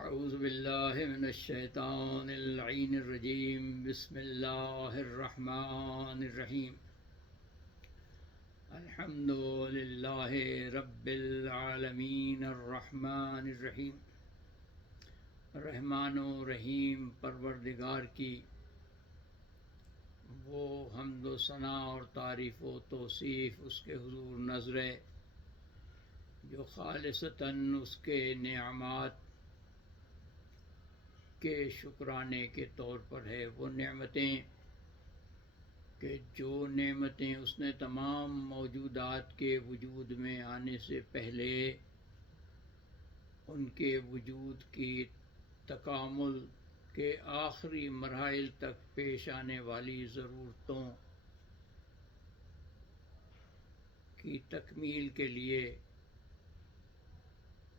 اعوذ باللہ من الشیطان اللعین الرجیم بسم اللہ الرحمن الرحیم الحمد للہ رب العالمین الرحمن الرحیم رحمان و رحیم پروردگار کی وہ حمد و ثنا اور تعریف و توصیف اس کے حضور نظر ہے جو خالصتاً اس کے نعمات کے شکرانے کے طور پر ہے۔ وہ نعمتیں کہ جو نعمتیں اس نے تمام موجودات کے وجود میں آنے سے پہلے ان کے وجود کی تکامل کے آخری مراحل تک پیش آنے والی ضرورتوں کی تکمیل کے لیے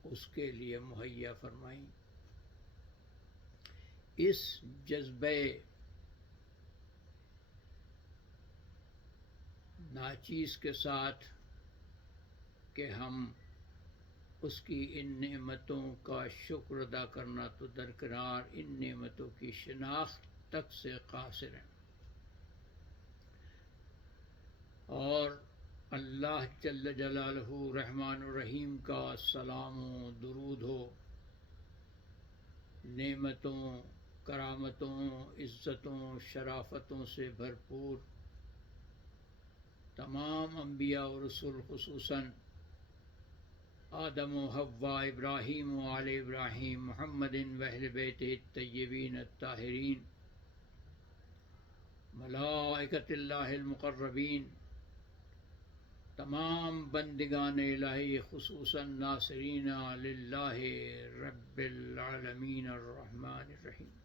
اس کے لیے مہیا فرمائیں۔ اس جذبہ ناچیز کے ساتھ کہ ہم اس کی ان نعمتوں کا شکر ادا کرنا تو درکنار، ان نعمتوں کی شناخت تک سے قاصر ہیں، اور اللہ جل جلالہ رحمان الرحیم کا سلام و درود ہو، نعمتوں، کرامتوں، عزتوں، شرافتوں سے بھرپور تمام انبیاء و رسول، خصوصاً آدم و حوا، ابراہیم و آل ابراہیم، محمد و اہل بیتہ الطیبین الطاہرین، ملائکۃ اللہ المقربین، تمام بندگان الہی، خصوصاً ناصرین للہ رب العالمین الرحمن الرحیم۔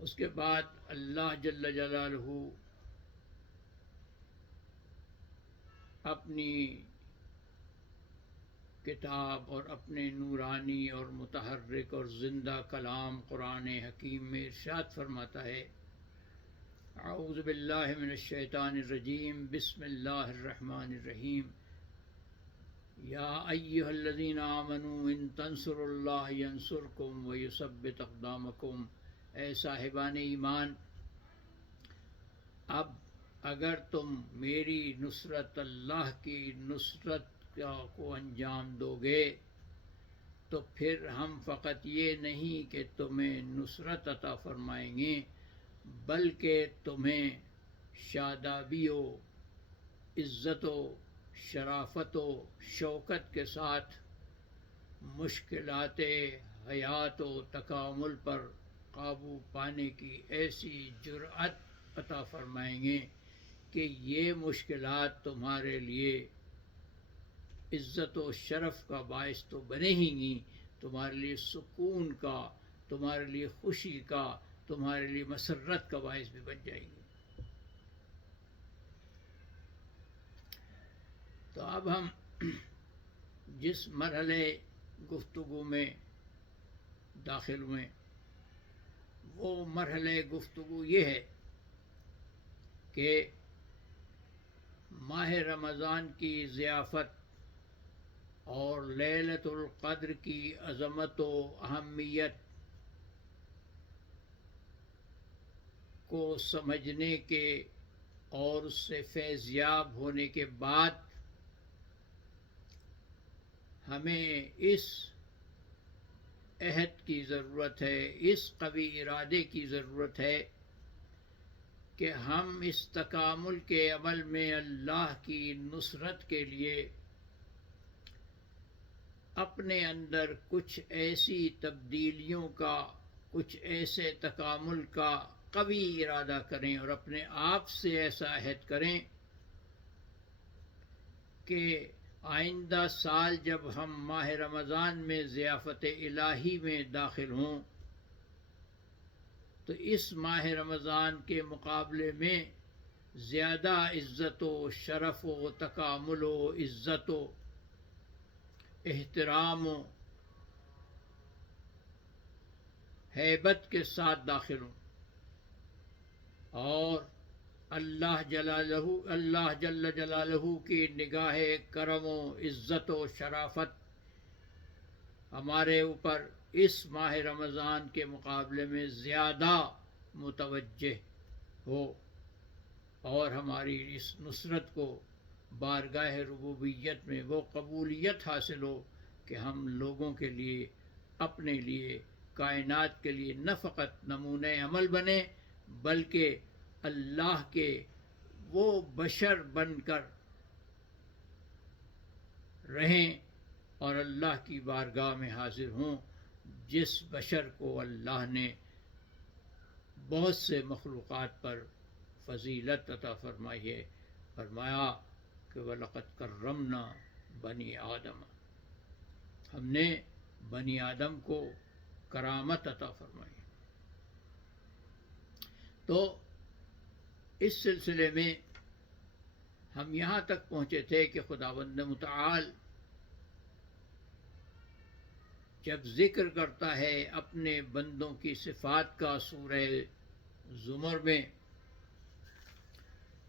اس کے بعد اللہ جل جلالہ اپنی کتاب اور اپنے نورانی اور متحرک اور زندہ کلام قرآن حکیم میں ارشاد فرماتا ہے، اعوذ باللہ من الشیطان الرجیم بسم اللہ الرحمن الرحیم، یا ایہا الذین آمنوا ان تنصروا اللہ ینصرکم ویثبت اقدامکم۔ اے صاحبان ایمان، اب اگر تم میری نصرت، اللہ کی نصرت کو انجام دو گے تو پھر ہم فقط یہ نہیں کہ تمہیں نصرت عطا فرمائیں گے بلکہ تمہیں شادابی و عزت و شرافت و شوکت کے ساتھ مشکلات حیات و تکامل پر قابو پانے کی ایسی جرأت عطا فرمائیں گے کہ یہ مشکلات تمہارے لیے عزت و شرف کا باعث تو بنے ہی گی، تمہارے لیے سکون کا، تمہارے لیے خوشی کا، تمہارے لیے مسرت کا باعث بھی بن جائیں گے۔ تو اب ہم جس مرحلے گفتگو میں داخل ہوئے وہ مرحلے گفتگو یہ ہے کہ ماہ رمضان کی ضیافت اور لیلۃ القدر کی عظمت و اہمیت کو سمجھنے کے اور اس سے فیضیاب ہونے کے بعد ہمیں اس عہد کی ضرورت ہے، اس قوی ارادے کی ضرورت ہے کہ ہم اس تکامل کے عمل میں اللہ کی نصرت کے لیے اپنے اندر کچھ ایسی تبدیلیوں کا، کچھ ایسے تکامل کا قوی ارادہ کریں اور اپنے آپ سے ایسا عہد کریں کہ آئندہ سال جب ہم ماہ رمضان میں ضیافت الہی میں داخل ہوں تو اس ماہ رمضان کے مقابلے میں زیادہ عزت و شرف و تکامل و عزت و احترام و ہیبت کے ساتھ داخل ہوں، اور اللہ جل جلالہ کی نگاہ کرم و عزت و شرافت ہمارے اوپر اس ماہ رمضان کے مقابلے میں زیادہ متوجہ ہو اور ہماری اس نصرت کو بارگاہ ربوبیت میں وہ قبولیت حاصل ہو کہ ہم لوگوں کے لیے، اپنے لیے، کائنات کے لیے نہ فقط نمونۂ عمل بنے بلکہ اللہ کے وہ بشر بن کر رہیں اور اللہ کی بارگاہ میں حاضر ہوں جس بشر کو اللہ نے بہت سے مخلوقات پر فضیلت عطا فرمائی ہے۔ فرمایا کہ وَلَقَدْ كَرَّمْنَا بَنِي آدَمَ، ہم نے بنی آدم کو کرامت عطا فرمائی۔ تو اس سلسلے میں ہم یہاں تک پہنچے تھے کہ خداوند متعال جب ذکر کرتا ہے اپنے بندوں کی صفات کا سورہ زمر میں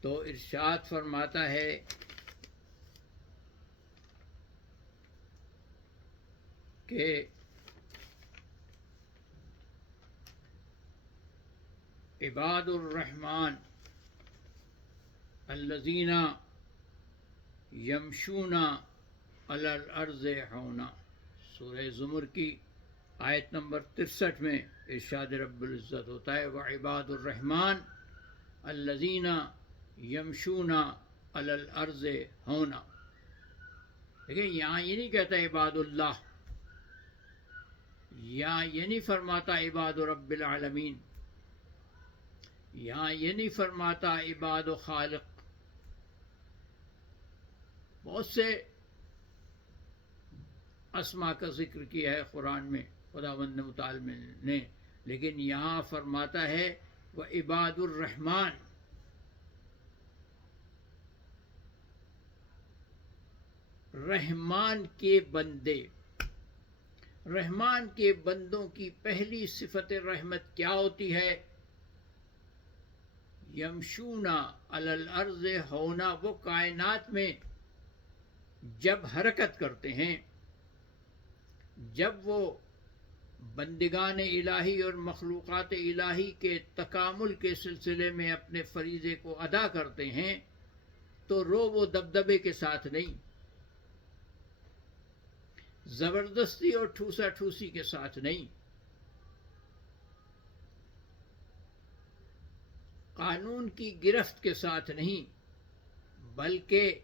تو ارشاد فرماتا ہے کہ عباد الرحمن الذین یمشون علی الارض ہونا، سورہ زمر کی آیت نمبر 63 میں ارشاد رب العزت ہوتا ہے وعباد الرحمن الذین یمشون علی الارض ہونا۔ لیکن یہاں یہ نہیں کہتا عباد اللہ، یہاں یہ نہیں فرماتا عباد رب العالمین، یہاں یہ نہیں فرماتا عباد و خالق۔ بہت سے اسما کا ذکر کیا ہے قرآن میں خداوند متعال نے، لیکن یہاں فرماتا ہے وہ عباد الرحمن، رحمان کے بندے۔ رحمان کے بندوں کی پہلی صفت رحمت کیا ہوتی ہے؟ یمشونا علی الارض ہونا، وہ کائنات میں جب حرکت کرتے ہیں، جب وہ بندگان الہی اور مخلوقات الہی کے تکامل کے سلسلے میں اپنے فریضے کو ادا کرتے ہیں تو وہ دبدبے کے ساتھ نہیں، زبردستی اور ٹھوسا ٹھوسی کے ساتھ نہیں، قانون کی گرفت کے ساتھ نہیں، بلکہ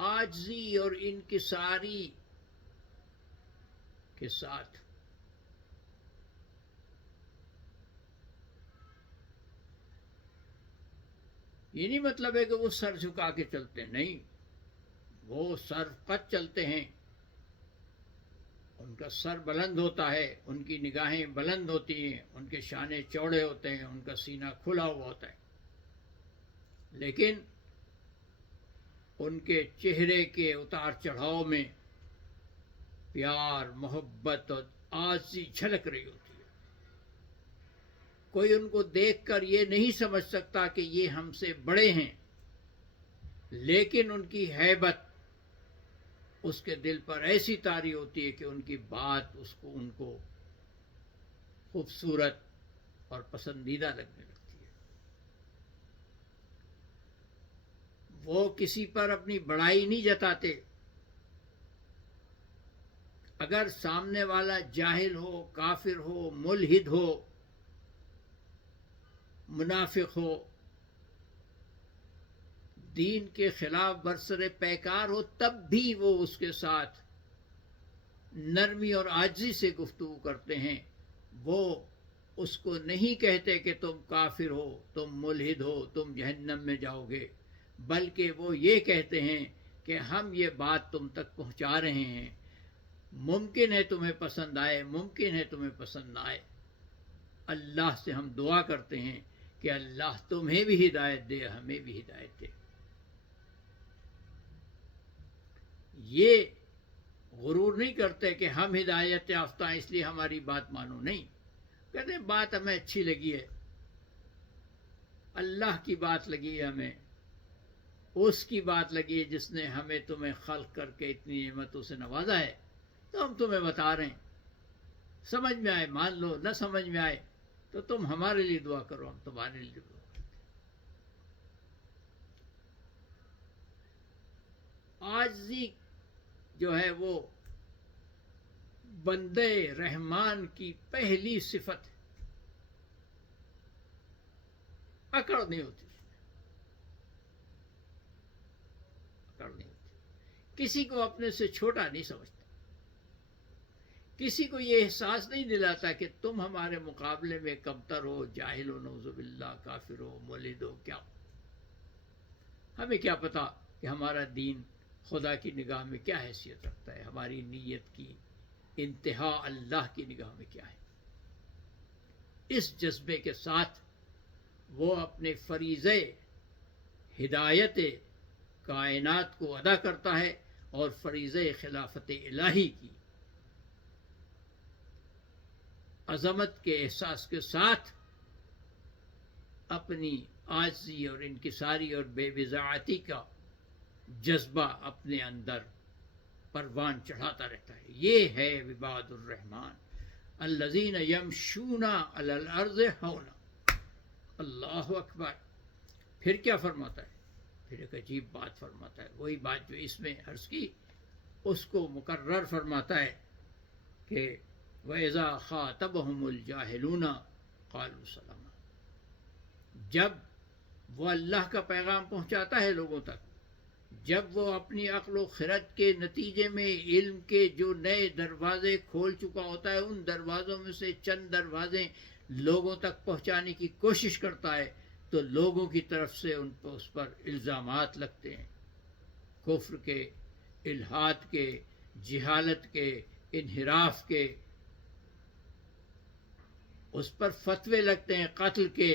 عاجزی اور انکساری کے ساتھ۔ یہ نہیں مطلب ہے کہ وہ سر جھکا کے چلتے، نہیں، وہ سر قد چلتے ہیں، ان کا سر بلند ہوتا ہے، ان کی نگاہیں بلند ہوتی ہیں، ان کے شانے چوڑے ہوتے ہیں، ان کا سینہ کھلا ہوا ہوتا ہے، لیکن ان کے چہرے کے اتار چڑھاؤ میں پیار، محبت اور عاجزی جھلک رہی ہوتی ہے۔ کوئی ان کو دیکھ کر یہ نہیں سمجھ سکتا کہ یہ ہم سے بڑے ہیں، لیکن ان کی ہیبت اس کے دل پر ایسی طاری ہوتی ہے کہ ان کی بات ان کو خوبصورت اور پسندیدہ لگنے لگتی ہے۔ وہ کسی پر اپنی بڑائی نہیں جتاتے، اگر سامنے والا جاہل ہو، کافر ہو، ملحد ہو، منافق ہو، دین کے خلاف برسر پیکار ہو، تب بھی وہ اس کے ساتھ نرمی اور عاجزی سے گفتگو کرتے ہیں۔ وہ اس کو نہیں کہتے کہ تم کافر ہو، تم ملحد ہو، تم جہنم میں جاؤ گے، بلکہ وہ یہ کہتے ہیں کہ ہم یہ بات تم تک پہنچا رہے ہیں، ممکن ہے تمہیں پسند آئے، ممکن ہے تمہیں پسند نہ آئے۔ اللہ سے ہم دعا کرتے ہیں کہ اللہ تمہیں بھی ہدایت دے، ہمیں بھی ہدایت دے۔ یہ غرور نہیں کرتے کہ ہم ہدایت یافتہ ہیں اس لیے ہماری بات مانو، نہیں، کہتے ہیں بات ہمیں اچھی لگی ہے، اللہ کی بات لگی ہے، ہمیں اس کی بات لگی ہے جس نے ہمیں تمہیں خلق کر کے اتنی نعمتوں سے نوازا ہے، تو ہم تمہیں بتا رہے ہیں، سمجھ میں آئے مان لو، نہ سمجھ میں آئے تو تم ہمارے لیے دعا کرو، ہم تمہارے لیے دعا کرو۔ عاجزی جو ہے وہ بندے رحمان کی پہلی صفت ہے، اکڑ نہیں ہوتی، اکڑ نہیں ہوتی، کسی کو اپنے سے چھوٹا نہیں سمجھتا، کسی کو یہ احساس نہیں دلاتا کہ تم ہمارے مقابلے میں کمتر ہو، جاہل ہو، نعوذ باللہ، کافر ہو، مولد ہو، کیا ہمیں کیا پتا کہ ہمارا دین خدا کی نگاہ میں کیا حیثیت رکھتا ہے، ہماری نیت کی انتہا اللہ کی نگاہ میں کیا ہے۔ اس جذبے کے ساتھ وہ اپنے فریضے ہدایت کائنات کو ادا کرتا ہے اور فریضے خلافت الہی کی عظمت کے احساس کے ساتھ اپنی عاجزی اور انکساری اور بے وضاحتی کا جذبہ اپنے اندر پروان چڑھاتا رہتا ہے۔ یہ ہے عباد الرحمن الذین یمشون علی الارض ہونا۔ اللہ اکبر۔ پھر کیا فرماتا ہے؟ پھر ایک عجیب بات فرماتا ہے، وہی بات جو اس میں عرض کی اس کو مکرر فرماتا ہے کہ وَإِذَا خَاطَبَهُمُ الْجَاهِلُونَ قَالُوا سَلَامًا۔ جب وہ اللہ کا پیغام پہنچاتا ہے لوگوں تک، جب وہ اپنی عقل و خرد کے نتیجے میں علم کے جو نئے دروازے کھول چکا ہوتا ہے، ان دروازوں میں سے چند دروازے لوگوں تک پہنچانے کی کوشش کرتا ہے، تو لوگوں کی طرف سے اس پر الزامات لگتے ہیں، کفر کے، الحاد کے، جہالت کے، انحراف کے، اس پر فتوے لگتے ہیں، قتل کے،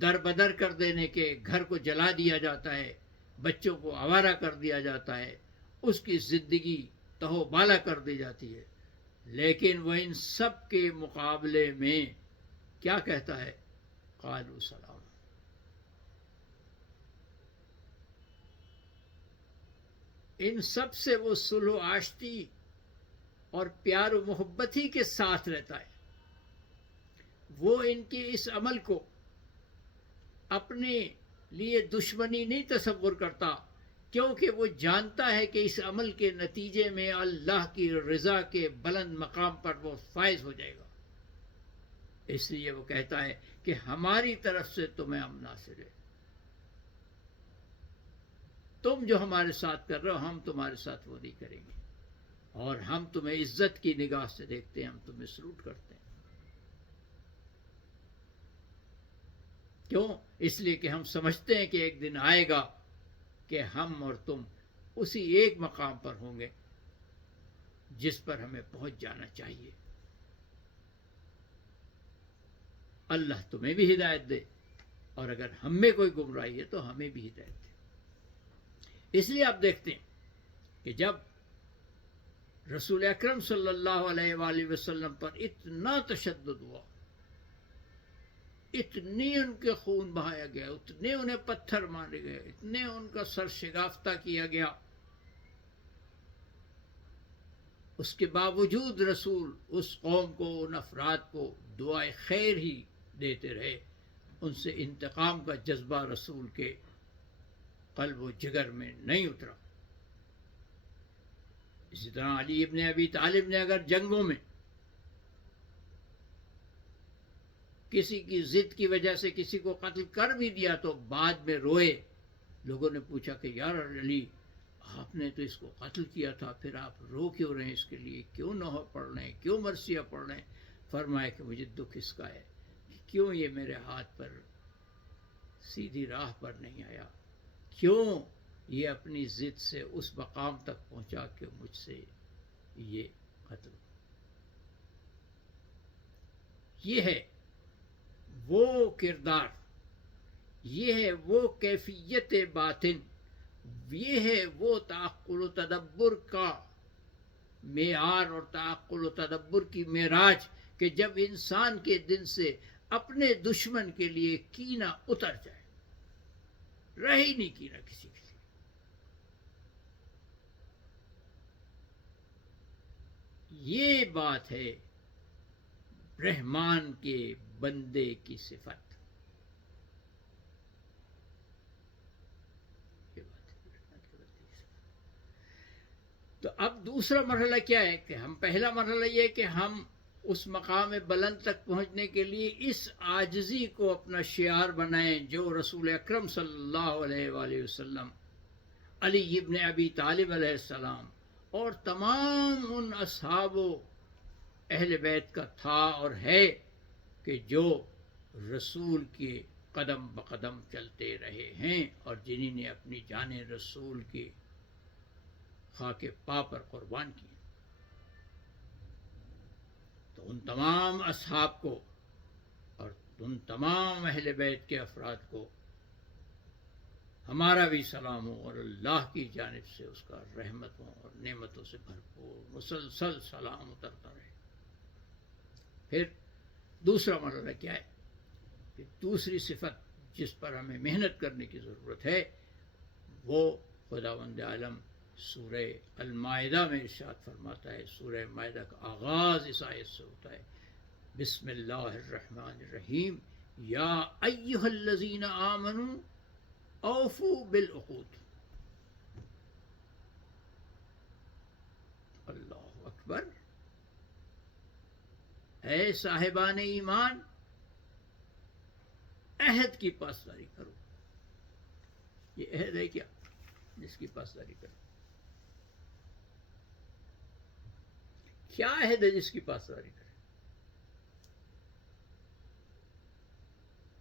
در بدر کر دینے کے، گھر کو جلا دیا جاتا ہے، بچوں کو آوارہ کر دیا جاتا ہے، اس کی زندگی تہو بالا کر دی جاتی ہے۔ لیکن وہ ان سب کے مقابلے میں کیا کہتا ہے؟ قالوا سلام۔ ان سب سے وہ صلح و آشتی اور پیار و محبت ہی کے ساتھ رہتا ہے۔ وہ ان کے اس عمل کو اپنے لیے دشمنی نہیں تصور کرتا، کیونکہ وہ جانتا ہے کہ اس عمل کے نتیجے میں اللہ کی رضا کے بلند مقام پر وہ فائز ہو جائے گا۔ اس لیے وہ کہتا ہے کہ ہماری طرف سے تمہیں امن حاصل ہے، تم جو ہمارے ساتھ کر رہے ہو ہم تمہارے ساتھ وہ نہیں کریں گے، اور ہم تمہیں عزت کی نگاہ سے دیکھتے ہیں، ہم تمہیں سلوٹ کرتے ہیں۔ کیوں؟ اس لیے کہ ہم سمجھتے ہیں کہ ایک دن آئے گا کہ ہم اور تم اسی ایک مقام پر ہوں گے جس پر ہمیں پہنچ جانا چاہیے۔ اللہ تمہیں بھی ہدایت دے، اور اگر ہم میں کوئی گمراہی ہے تو ہمیں بھی ہدایت دے۔ اس لیے آپ دیکھتے ہیں کہ جب رسول اکرم صلی اللہ علیہ وآلہ وسلم پر اتنا تشدد ہوا، اتنی ان کے خون بہایا گیا، اتنے انہیں پتھر مارے گئے، اتنے ان کا سر شگافتہ کیا گیا، اس کے باوجود رسول اس قوم کو، ان افراد کو دعائے خیر ہی دیتے رہے، ان سے انتقام کا جذبہ رسول کے قلب و جگر میں نہیں اترا۔ اسی طرح علی ابن ابی طالب نے اگر جنگوں میں کسی کی ضد کی وجہ سے کسی کو قتل کر بھی دیا تو بعد میں روئے، لوگوں نے پوچھا کہ یار علی، آپ نے تو اس کو قتل کیا تھا، پھر آپ رو کیوں رہے ہیں اس کے لیے، کیوں نوحہ پڑھ رہے ہیں، کیوں مرثیہ پڑھ رہے ہیں؟ فرمایا کہ مجھے دکھ اس کا ہے کہ کیوں یہ میرے ہاتھ پر سیدھی راہ پر نہیں آیا، کیوں یہ اپنی ضد سے اس مقام تک پہنچا کہ مجھ سے یہ قتل۔ یہ ہے وہ کردار، یہ ہے وہ کیفیت باطن، یہ ہے وہ تعقل و تدبر کا معیار اور تعقل و تدبر کی معراج کہ جب انسان کے دل سے اپنے دشمن کے لیے کینہ اتر جائے، رہ ہی نہیں کینہ کسی کے لیے۔ یہ بات ہے رحمان کے بندے کی صفت. تو اب دوسرا مرحلہ کیا ہے کہ ہم پہلا مرحلہ یہ کہ ہم اس مقام بلند تک پہنچنے کے لیے اس عاجزی کو اپنا شعار بنائیں جو رسول اکرم صلی اللہ علیہ وآلہ وسلم، علی ابن ابی طالب علیہ السلام اور تمام ان اصحاب و اہل بیت کا تھا اور ہے کہ جو رسول کے قدم بقدم چلتے رہے ہیں اور جنہی نے اپنی جان رسول کی خاک پا پر قربان کی. تو ان تمام اصحاب کو اور ان تمام اہل بیت کے افراد کو ہمارا بھی سلام ہو اور اللہ کی جانب سے اس کا رحمتوں اور نعمتوں سے بھرپور مسلسل سلام اترتا رہے. پھر دوسرا مرحلہ کیا ہے کہ دوسری صفت جس پر ہمیں محنت کرنے کی ضرورت ہے وہ خداوند عالم سورہ المائدہ میں ارشاد فرماتا ہے. سورہ مائدہ کا آغاز اس آیت سے ہوتا ہے، بسم اللہ الرحمن الرحیم، یا ایہا الذین آمنوا اوفوا بالعقود. اللہ اکبر. اے صاحبان ایمان، عہد کی پاسداری کرو. یہ عہد ہے کیا جس کی پاسداری کرو؟ کیا عہد ہے جس کی پاسداری کرے؟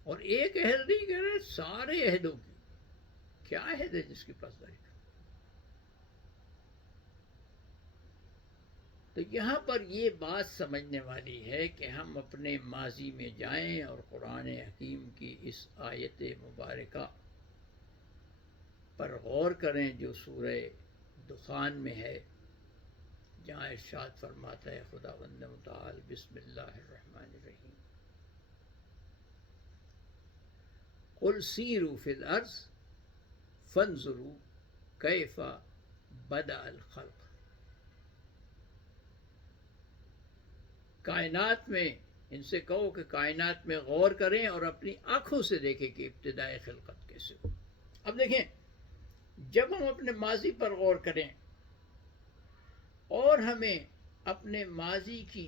اور ایک عہد نہیں کہہ رہے، سارے عہدوں کی. کیا عہد ہے جس کی پاسداری کرے؟ تو یہاں پر یہ بات سمجھنے والی ہے کہ ہم اپنے ماضی میں جائیں اور قرآن حکیم کی اس آیت مبارکہ پر غور کریں جو سورہ دخان میں ہے، جہاں ارشاد فرماتا ہے خداوند متعال بسم اللہ الرحمن الرحیم، قل سیروا فی الارض فانظروا کیف بدأ الخلق. کائنات میں ان سے کہو کہ کائنات میں غور کریں اور اپنی آنکھوں سے دیکھیں کہ ابتدائی خلقت کیسے ہو. اب دیکھیں، جب ہم اپنے ماضی پر غور کریں اور ہمیں اپنے ماضی کی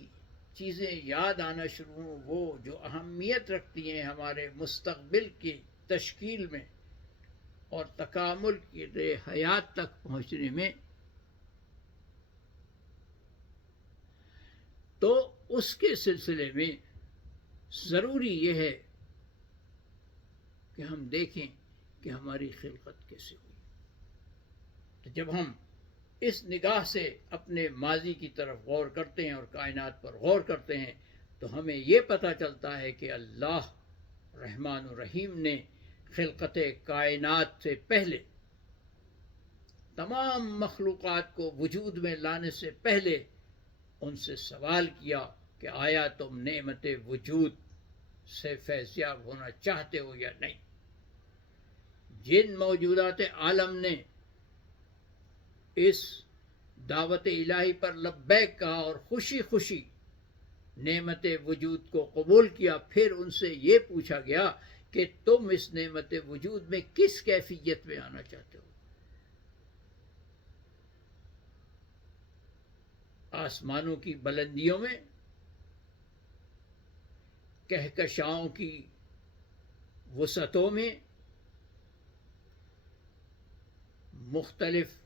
چیزیں یاد آنا شروع ہوں، وہ جو اہمیت رکھتی ہیں ہمارے مستقبل کی تشکیل میں اور تکامل کی حیات تک پہنچنے میں، تو اس کے سلسلے میں ضروری یہ ہے کہ ہم دیکھیں کہ ہماری خلقت کیسے ہوئی. تو جب ہم اس نگاہ سے اپنے ماضی کی طرف غور کرتے ہیں اور کائنات پر غور کرتے ہیں تو ہمیں یہ پتہ چلتا ہے کہ اللہ رحمان الرحیم نے خلقت کائنات سے پہلے تمام مخلوقات کو وجود میں لانے سے پہلے ان سے سوال کیا کہ آیا تم نعمت وجود سے فیضیاب ہونا چاہتے ہو یا نہیں. جن موجودات عالم نے اس دعوت الہی پر لبیک کہا اور خوشی خوشی نعمت وجود کو قبول کیا، پھر ان سے یہ پوچھا گیا کہ تم اس نعمت وجود میں کس کیفیت میں آنا چاہتے ہو؟ آسمانوں کی بلندیوں میں، کہکشاؤں کی وسعتوں میں، مختلف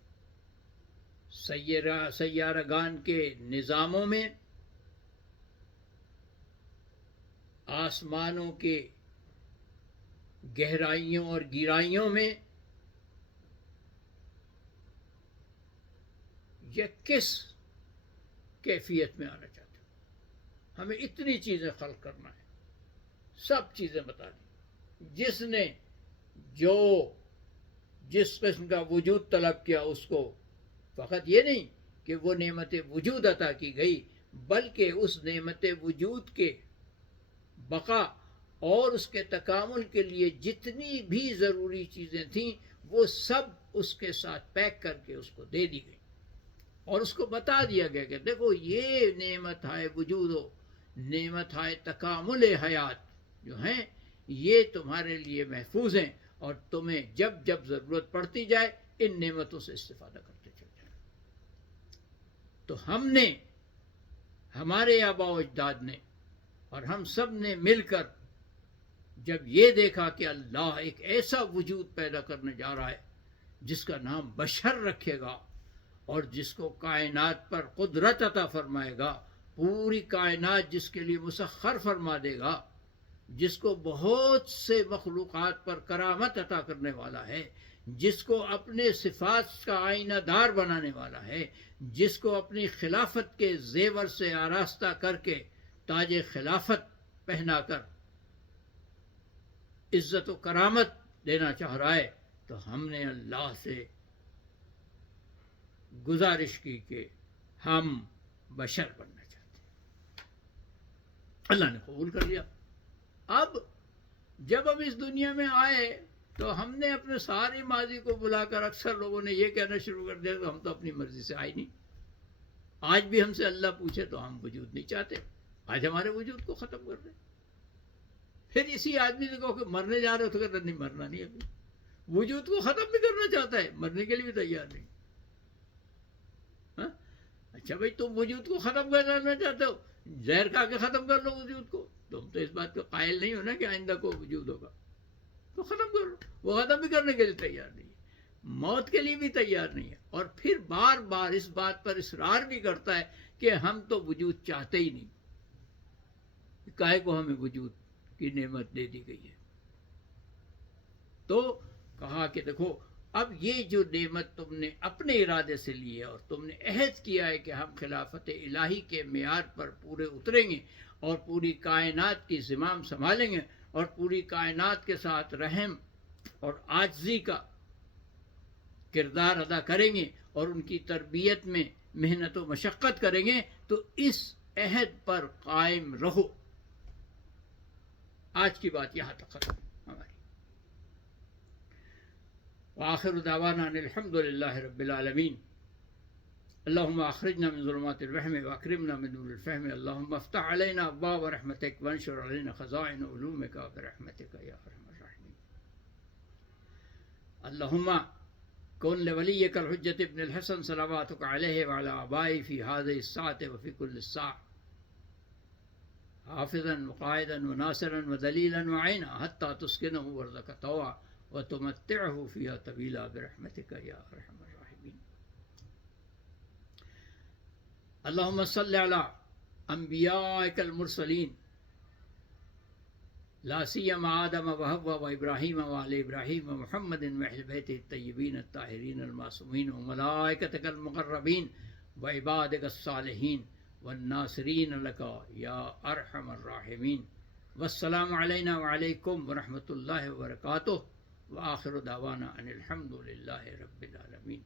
سیارگان کے نظاموں میں، آسمانوں کے گہرائیوں اور گہرائیوں میں، یا کس کیفیت میں آنا چاہتے ہو؟ ہمیں اتنی چیزیں خلق کرنا ہے، سب چیزیں بتا دیں. جس نے جو جس قسم کا وجود طلب کیا اس کو فقط یہ نہیں کہ وہ نعمت وجود عطا کی گئی، بلکہ اس نعمت وجود کے بقا اور اس کے تکامل کے لیے جتنی بھی ضروری چیزیں تھیں وہ سب اس کے ساتھ پیک کر کے اس کو دے دی گئی. اور اس کو بتا دیا گیا کہ دیکھو یہ نعمت ہے وجود و نعمت ہے تکامل حیات جو ہیں یہ تمہارے لیے محفوظ ہیں، اور تمہیں جب جب ضرورت پڑتی جائے ان نعمتوں سے استفادہ کرتے چل جائیں۔ تو ہم نے، ہمارے آباء و اجداد نے اور ہم سب نے مل کر جب یہ دیکھا کہ اللہ ایک ایسا وجود پیدا کرنے جا رہا ہے جس کا نام بشر رکھے گا اور جس کو کائنات پر قدرت عطا فرمائے گا، پوری کائنات جس کے لیے مسخر فرما دے گا، جس کو بہت سے مخلوقات پر کرامت عطا کرنے والا ہے، جس کو اپنے صفات کا آئینہ دار بنانے والا ہے، جس کو اپنی خلافت کے زیور سے آراستہ کر کے تاج خلافت پہنا کر عزت و کرامت دینا چاہ رہا ہے، تو ہم نے اللہ سے گزارش کی کہ ہم بشر بننا چاہتے ہیں۔ اللہ نے قبول کر لیا۔ اب جب ہم اس دنیا میں آئے تو ہم نے اپنے ساری ماضی کو بلا کر اکثر لوگوں نے یہ کہنا شروع کر دیا کہ ہم تو اپنی مرضی سے آئے نہیں۔ آج بھی ہم سے اللہ پوچھے تو ہم وجود نہیں چاہتے، آج ہمارے وجود کو ختم کر دیں۔ پھر اسی آدمی سے کہو کہ مرنے جا رہے ہو تو کہتا نہیں، مرنا نہیں، ابھی وجود کو ختم بھی کرنا چاہتا ہے، مرنے کے لیے بھی تیار نہیں۔ اچھا بھائی، تم وجود کو ختم کرنا چاہتے ہو، زہر کھا کے ختم کر لو وجود کو، تم تو اس بات کو قائل نہیں ہو نا کہ آئندہ کو وجود ہوگا، تو ختم کر لو۔ وہ ختم بھی کرنے کے لیے تیار نہیں ہے، موت کے لیے بھی تیار نہیں ہے، اور پھر بار بار اس بات پر اصرار بھی کرتا ہے کہ ہم تو وجود چاہتے ہی نہیں، کاہے کو ہمیں وجود کی نعمت دے دی گئی ہے۔ تو کہا کہ دیکھو اب یہ جو نعمت تم نے اپنے ارادے سے لی ہے اور تم نے عہد کیا ہے کہ ہم خلافت الہی کے معیار پر پورے اتریں گے اور پوری کائنات کی زمام سنبھالیں گے اور پوری کائنات کے ساتھ رحم اور عاجزی کا کردار ادا کریں گے اور ان کی تربیت میں محنت و مشقت کریں گے، تو اس عہد پر قائم رہو۔ آج کی بات یہاں تک ختم ہماری۔ وآخر دعوانا ان الحمد للہ رب العالمین۔ اللہم اخرجنا من ظلمات الوہم واکرمنا من نور الفہم، اللہم افتح علینا ابواب رحمتک وانشر علینا خزائن علومک برحمتک یا ارحم الراحمین۔ اللہم کن لولیک الحجۃ ابن الحسن صلواتک علیہ وعلی آبائہ فی هذه الساعة وفی کل الساعة حافظا وقائدا وناصرا ودلیلا وعینا حتی تسکنہ ارضک طوعا وتمتعه فيها طويلا برحمتك يا ارحم الراحمين۔ اللهم صل على انبيائك المرسلين لا سيما آدم وحواء وابراهيم وآل ابراهيم ومحمد واهل بيته الطيبين الطاهرين المعصومين وملائكتك المقربين وعبادك الصالحين والناصرين لك يا ارحم الراحمين۔ والسلام علينا وعليكم ورحمة الله وبركاته، وآخر دعوانا ان الحمد للہ رب العالمین۔